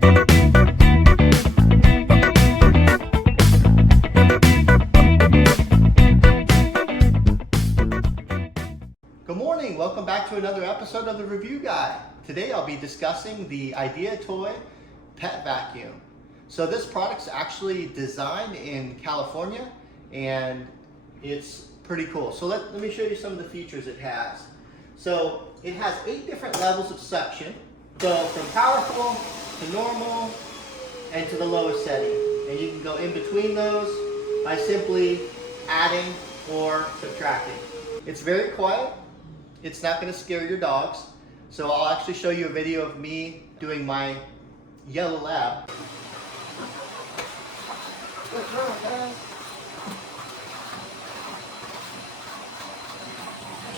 Good morning, welcome back to another episode of the Review Guy. Today I'll be discussing the IdeaToy Pet Vacuum. So this product's actually designed in California and it's pretty cool. So let me show you some of the features it has. So it has 8 different levels of suction. So from powerful to normal and to the lowest setting. And you can go in between those by simply adding or subtracting. It's very quiet. It's not going to scare your dogs. So I'll actually show you a video of me doing my yellow lab. Good girl, guys.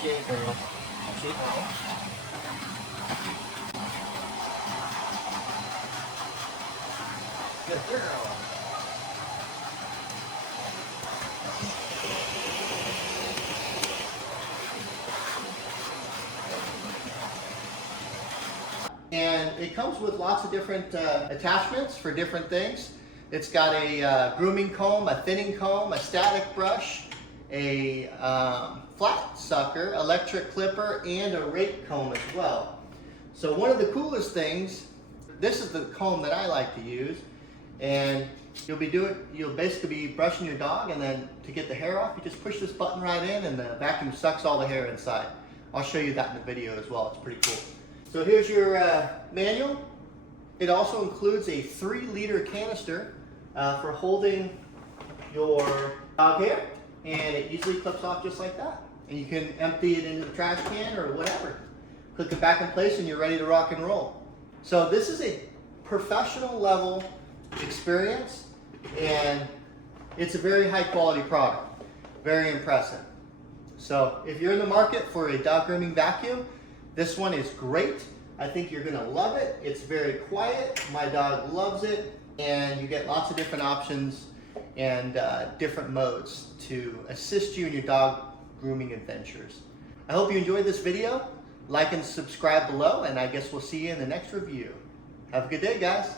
Good girl. Good girl. Good girl. And it comes with lots of different attachments for different things. It's got a grooming comb, a thinning comb, a static brush, a flat sucker, electric clipper, and a rake comb as well. So one of the coolest things, this is the comb that I like to use, and you'll basically be brushing your dog, and then to get the hair off, you just push this button right in and the vacuum sucks all the hair inside. I'll show you that in the video as well, it's pretty cool. So here's your manual. It also includes a 3-liter canister for holding your dog hair, and it easily clips off just like that. And you can empty it into the trash can or whatever. Click it back in place and you're ready to rock and roll. So this is a professional level experience, and it's a very high quality product. Very impressive. So if you're in the market for a dog grooming vacuum, this one is great. I think you're gonna love it. It's very quiet. My dog loves it. And you get lots of different options and different modes to assist you in your dog grooming adventures. I hope you enjoyed this video. Like and subscribe below, and I guess we'll see you in the next review. Have a good day, guys.